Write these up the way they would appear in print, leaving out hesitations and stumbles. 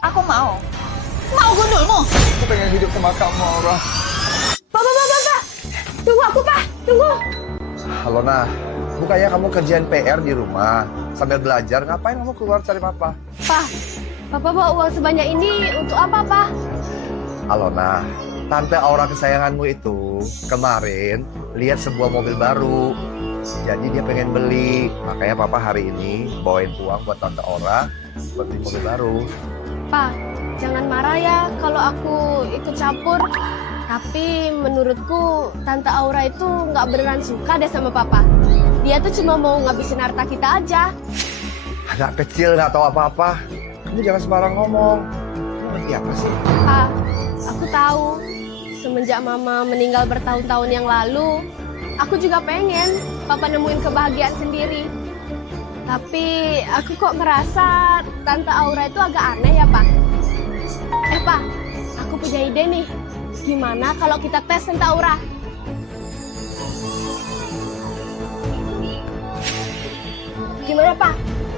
Aku mau. Mau gundulmu? Aku pengen hidup sama kamu, Aura. Pak. Tunggu aku, Pak. Tunggu. Halo, Nah. Bukannya kamu kerjaan PR di rumah sambil belajar, ngapain kamu keluar cari papa? Pak, Papa bawa uang sebanyak ini untuk apa, Pak? Halo, Nah. Tante Aura kesayanganmu itu kemarin lihat sebuah mobil baru. Jadi dia pengen beli. Makanya papa hari ini bawain uang buat Tante Aura buat beli mobil baru. Pak, jangan marah ya kalau aku ikut campur. Tapi menurutku Tante Aura itu nggak beneran suka deh sama Papa. Dia tuh cuma mau ngabisin harta kita aja. Anak kecil nggak tahu apa-apa. Kamu jangan sembarang ngomong. Kamu ngerti apa sih? Pak, aku tahu semenjak Mama meninggal bertahun-tahun yang lalu, aku juga pengen Papa nemuin kebahagiaan sendiri. Tapi aku kok ngerasa Tante Aura itu agak aneh ya, Pak. Pak, aku punya ide nih. Gimana kalau kita tes Tante Aura? Gimana, Pak?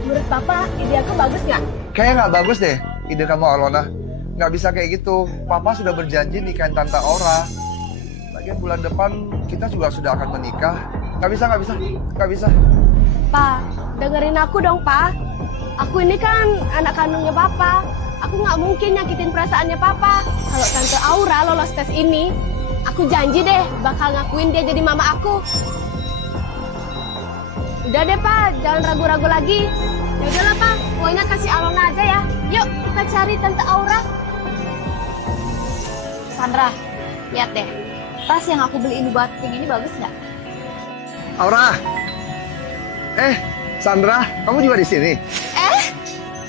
Menurut Papa, ide aku bagus nggak? Kayaknya nggak bagus deh ide kamu, Alona. Nggak bisa kayak gitu. Papa sudah berjanji nikahin Tante Aura. Lagian bulan depan kita juga sudah akan menikah. Nggak bisa. Pak, dengerin aku dong, Pak. Aku ini kan anak kandungnya Papa. Aku nggak mungkin nyakitin perasaannya Papa. Kalau Tante Aura lolos tes ini, aku janji deh bakal ngakuin dia jadi mama aku. Udah deh, Pak, jangan ragu-ragu lagi. Ya udahlah, Pak, pokoknya kasih Alona aja ya. Yuk, kita cari Tante Aura. Sandra, lihat deh. Tas yang aku beliin buat Pink ini bagus nggak? Aura. Sandra, kamu juga di sini?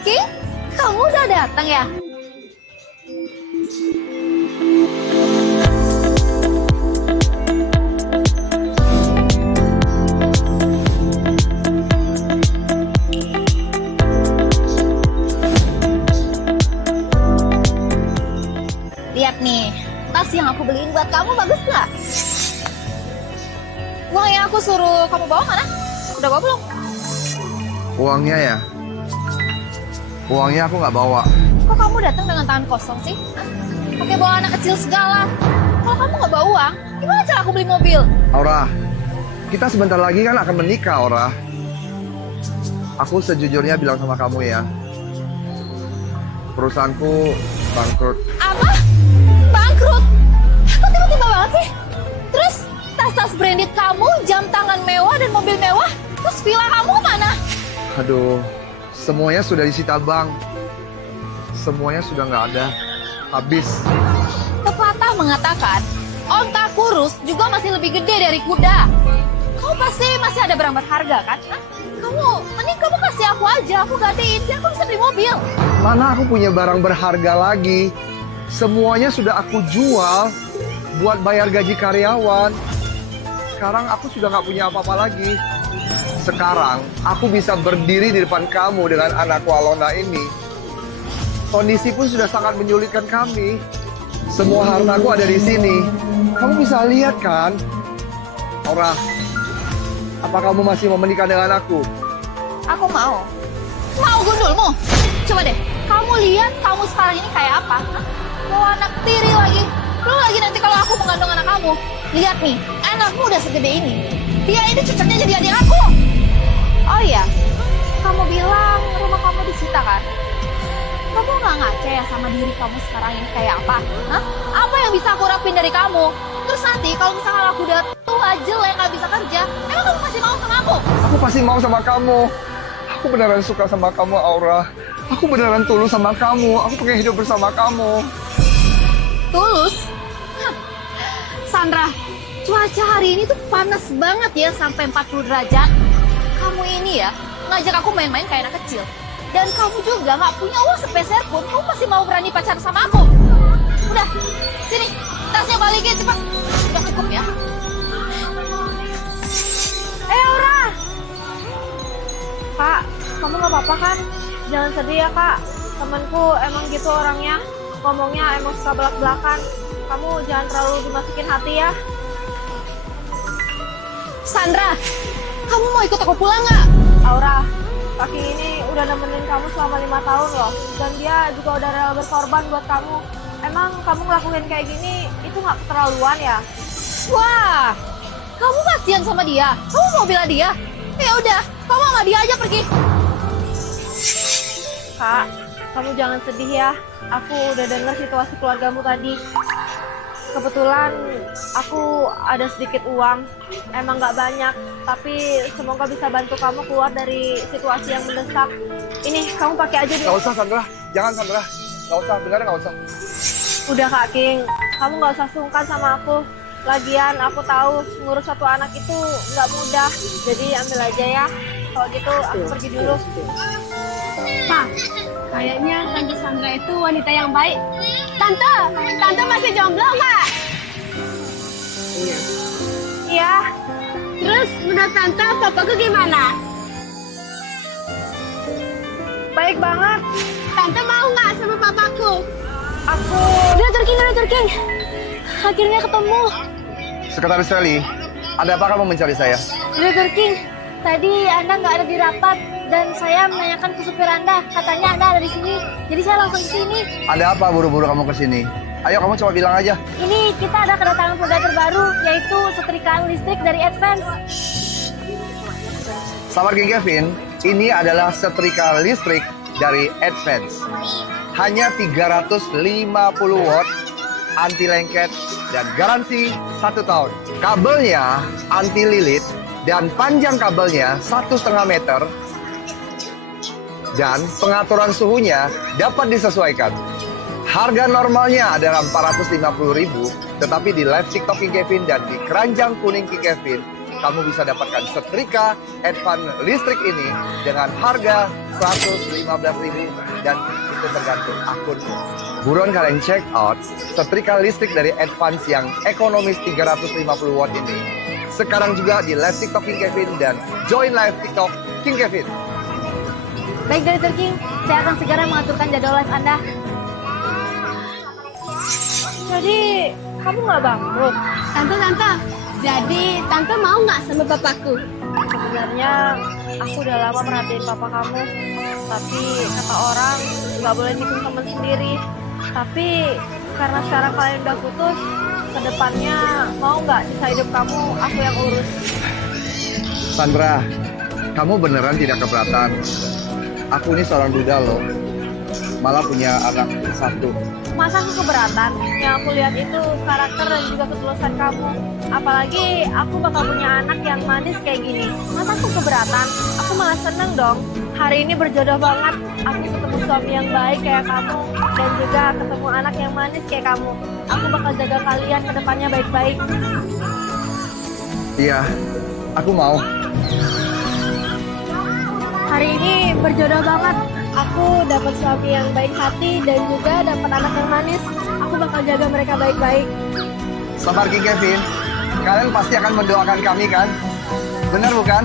King, kamu udah datang ya? Lihat nih, tas yang aku beliin buat kamu bagus nggak? Uang yang aku suruh kamu bawa mana? Udah bawa belum? Uangnya ya? Uangnya aku nggak bawa. Kok kamu datang dengan tangan kosong sih? Hah? Pakai bawa anak kecil segala. Kalau kamu nggak bawa uang, gimana cara aku beli mobil? Aura, kita sebentar lagi kan akan menikah, Aura. Aku sejujurnya bilang sama kamu ya. Perusahaanku bangkrut. Apa? Bangkrut? Kok tiba-tiba banget sih? Terus tas-tas branded kamu, jam tangan mewah dan mobil mewah, terus villa kamu mana? Aduh, semuanya sudah disita bank. Semuanya sudah nggak ada. Habis. Pepatah mengatakan, onta kurus juga masih lebih gede dari kuda. Kamu pasti masih ada barang berharga kan? Hah? Mending kamu kasih aku aja, aku gantiin, biar aku bisa beli mobil. Mana aku punya barang berharga lagi. Semuanya sudah aku jual buat bayar gaji karyawan. Sekarang aku sudah nggak punya apa-apa lagi. Sekarang aku bisa berdiri di depan kamu dengan anakku Alona ini. Kondisi pun sudah sangat menyulitkan kami. Semua hartaku ada di sini. Kamu bisa lihat kan? Aura, apa kamu masih mau menikah dengan aku? Aku mau. Mau gundulmu? Coba deh, kamu lihat kamu sekarang ini kayak apa? Hah? Bawa anak tiri lagi. Belum lagi nanti kalau aku mengandung anak kamu. Lihat nih, anakmu udah segede ini. Dia ini cocoknya jadi adik aku. Oh iya, kamu bilang rumah kamu disita kan? Kamu nggak ngaca ya sama diri kamu sekarang ini kayak apa? Hah? Apa yang bisa aku rapin dari kamu? Terus nanti kalau misalnya aku udah tua jelek nggak bisa kerja, emang kamu masih mau sama aku? Aku pasti mau sama kamu. Aku beneran suka sama kamu, Aura. Aku beneran tulus sama kamu. Aku pengen hidup bersama kamu. Tulus? Hah. Sandra, cuaca hari ini tuh panas banget ya sampai 40 derajat. Kamu ini ya ngajak aku main-main kayak anak kecil. Dan kamu juga nggak punya uang sepeser pun, kamu masih mau berani pacaran sama aku. Udah, sini, tasnya balikin cepat. Udah cukup ya. Aura. Kak, kamu nggak apa-apa kan? Jangan sedih ya, Kak. Temanku emang gitu orangnya. Ngomongnya emang suka belak-belakan. Kamu jangan terlalu dimasukin hati ya. Sandra, kamu mau ikut aku pulang nggak? Aura, Kak King ini udah nemenin kamu selama 5 tahun loh. Dan dia juga udah rela berkorban buat kamu. Emang kamu ngelakuin kayak gini, itu nggak keterlaluan ya? Wah, kamu kasihan sama dia. Kamu mau bela dia? Ya udah, kamu sama dia aja pergi. Kak, kamu jangan sedih ya. Aku udah dengar situasi keluargamu tadi. Kebetulan aku ada sedikit uang, emang nggak banyak, tapi semoga bisa bantu kamu keluar dari situasi yang mendesak. Ini, kamu pakai aja dulu. Nggak usah Sandra, jangan Sandra. Nggak usah, benar nggak usah. Udah Kak King, kamu nggak usah sungkan sama aku. Lagian aku tahu ngurus satu anak itu nggak mudah, jadi ambil aja ya. Kalau gitu aku pergi dulu. Pak, kayaknya Tante Sandra itu wanita yang baik. Tante masih jomblo nggak? Iya, Terus menurut Tante, papaku gimana? baik banget. Tante mau nggak sama papaku? Aku Director King. Akhirnya ketemu. Sekretaris Sally, ada apa kamu mencari saya? Director King, tadi Anda nggak ada di rapat dan saya menanyakan ke supir Anda. Katanya Anda ada di sini, jadi saya langsung ke sini. Ada apa buru-buru kamu ke sini? Ayo kamu coba bilang aja. Ini kita ada kedatangan produk terbaru, yaitu setrikaan listrik dari Advance. Sabar King Kevin, ini adalah setrika listrik dari Advance. Hanya 350 watt, anti lengket, dan garansi 1 tahun. Kabelnya anti lilit, dan panjang kabelnya 1,5 meter. Dan pengaturan suhunya dapat disesuaikan. Harga normalnya adalah 450.000, tetapi di live TikTok King Kevin dan di keranjang kuning King Kevin, kamu bisa dapatkan setrika Advance listrik ini dengan harga 115.000 dan itu tergantung akunmu. Buruan kalian check out setrika listrik dari Advance yang ekonomis 350 watt ini. Sekarang juga di live TikTok King Kevin dan join live TikTok King Kevin. Baik, Director King, saya akan segera mengaturkan jadwal live Anda. jadi kamu nggak bangkrut. Tante, jadi Tante mau nggak sama papaku? Sebenarnya aku udah lama perhatiin papa kamu, tapi kata orang nggak boleh nikung teman sendiri. Tapi karena sekarang kalian udah putus, kedepannya mau nggak sisa hidup kamu aku yang urus? Sandra, kamu beneran tidak keberatan? Aku ini seorang duda loh, malah punya anak 1. Masa aku keberatan? Yang aku lihat itu karakter dan juga ketulusan kamu. Apalagi aku bakal punya anak yang manis kayak gini. Masa aku keberatan? Aku malah seneng dong. Hari ini berjodoh banget. Aku ketemu suami yang baik kayak kamu. Dan juga ketemu anak yang manis kayak kamu. Aku bakal jaga kalian ke depannya baik-baik. Iya, aku mau. Hari ini berjodoh banget. Aku dapat suami yang baik hati dan juga dapat anak yang manis. Aku bakal jaga mereka baik-baik. Sabar King Kevin, kalian pasti akan mendoakan kami kan? Benar bukan?